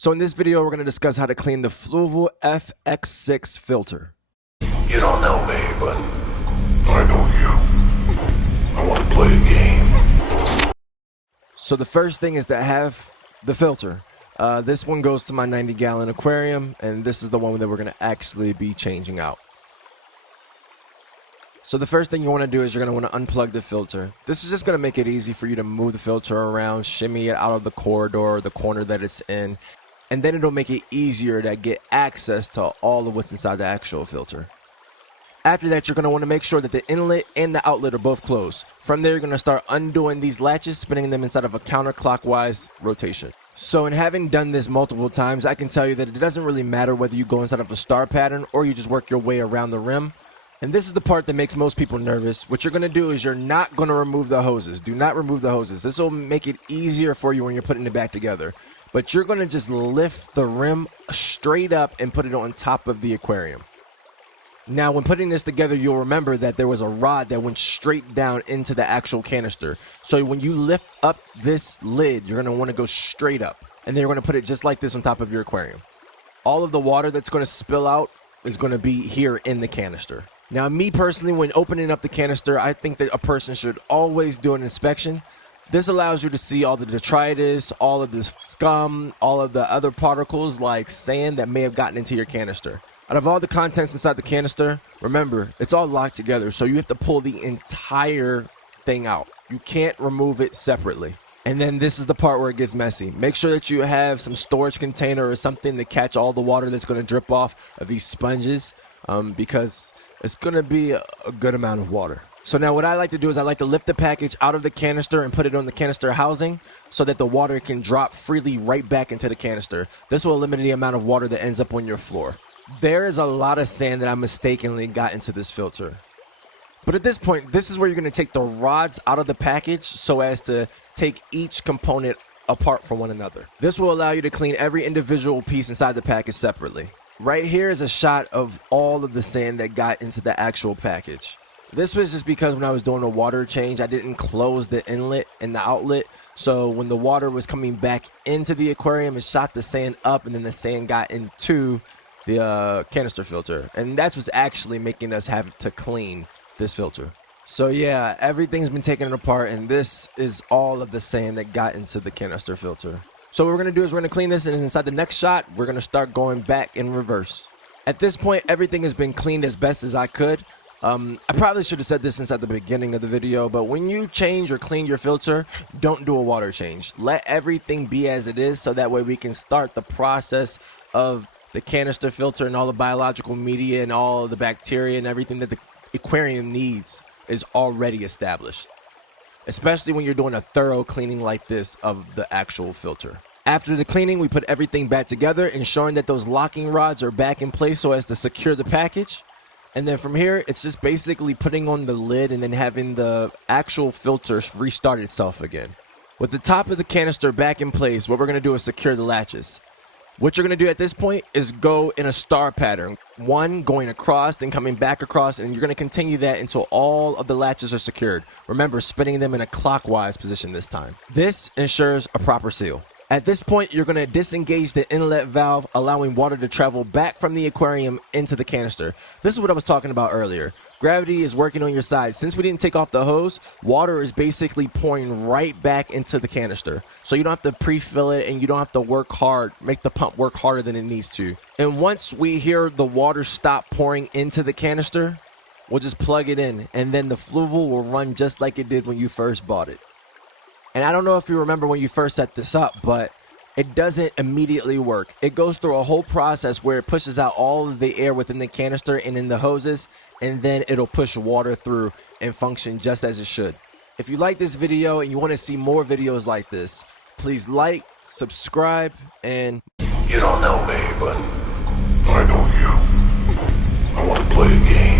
So in this video, we're going to discuss how to clean the Fluval FX6 filter. You don't know me, but I know you. I want to play a game. So the first thing is to have the filter. This one goes to my 90-gallon aquarium, and this is the one that we're going to actually be changing out. So the first thing you want to do is you're going to want to unplug the filter. This is just going to make it easy for you to move the filter around, shimmy it out of the corridor, the corner that it's in, and then it'll make it easier to get access to all of what's inside the actual filter. After that, you're going to want to make sure that the inlet and the outlet are both closed. From there, you're going to start undoing these latches, spinning them inside of a counterclockwise rotation. So in having done this multiple times, I can tell you that it doesn't really matter whether you go inside of a star pattern or you just work your way around the rim. And this is the part that makes most people nervous. What you're going to do is you're not going to remove the hoses. Do not remove the hoses. This will make it easier for you when you're putting it back together. But you're going to just lift the rim straight up and put it on top of the aquarium. Now, when putting this together, you'll remember that there was a rod that went straight down into the actual canister. So when you lift up this lid, you're going to want to go straight up. And then you're going to put it just like this on top of your aquarium. All of the water that's going to spill out is going to be here in the canister. Now, me personally, when opening up the canister, I think that a person should always do an inspection. This allows you to see all the detritus, all of the scum, all of the other particles like sand that may have gotten into your canister. Out of all the contents inside the canister, remember, it's all locked together, so you have to pull the entire thing out. You can't remove it separately. And then this is the part where it gets messy. Make sure that you have some storage container or something to catch all the water that's going to drip off of these sponges, because it's going to be a good amount of water. So now what I like to do is I like to lift the package out of the canister and put it on the canister housing so that the water can drop freely right back into the canister. This will eliminate the amount of water that ends up on your floor. There is a lot of sand that I mistakenly got into this filter. But at this point, this is where you're going to take the rods out of the package so as to take each component apart from one another. This will allow you to clean every individual piece inside the package separately. Right here is a shot of all of the sand that got into the actual package. This was just because when I was doing a water change, I didn't close the inlet and the outlet. So when the water was coming back into the aquarium, it shot the sand up and then the sand got into the canister filter. And that's what's actually making us have to clean this filter. So yeah, everything's been taken apart and this is all of the sand that got into the canister filter. So what we're going to do is we're going to clean this, and inside the next shot, we're going to start going back in reverse. At this point, everything has been cleaned as best as I could. I probably should have said this since at the beginning of the video, but when you change or clean your filter, don't do a water change. Let everything be as it is so that way we can start the process of the canister filter and all the biological media and all of the bacteria and everything that the aquarium needs is already established. Especially when you're doing a thorough cleaning like this of the actual filter. After the cleaning, we put everything back together, ensuring that those locking rods are back in place so as to secure the package. And then from here, it's just basically putting on the lid and then having the actual filter restart itself again. With the top of the canister back in place, what we're going to do is secure the latches. What you're going to do at this point is go in a star pattern. One going across, then coming back across, and you're going to continue that until all of the latches are secured. Remember, spinning them in a clockwise position this time. This ensures a proper seal. At this point, you're going to disengage the inlet valve, allowing water to travel back from the aquarium into the canister. This is what I was talking about earlier. Gravity is working on your side. Since we didn't take off the hose, water is basically pouring right back into the canister. So you don't have to pre-fill it and you don't have to work hard, make the pump work harder than it needs to. And once we hear the water stop pouring into the canister, we'll just plug it in and then the Fluval will run just like it did when you first bought it. And I don't know if you remember when you first set this up, but it doesn't immediately work. It goes through a whole process where it pushes out all of the air within the canister and in the hoses, and then it'll push water through and function just as it should. If you like this video and you want to see more videos like this, please like, subscribe, and... You don't know me, but I know you. I want to play a game.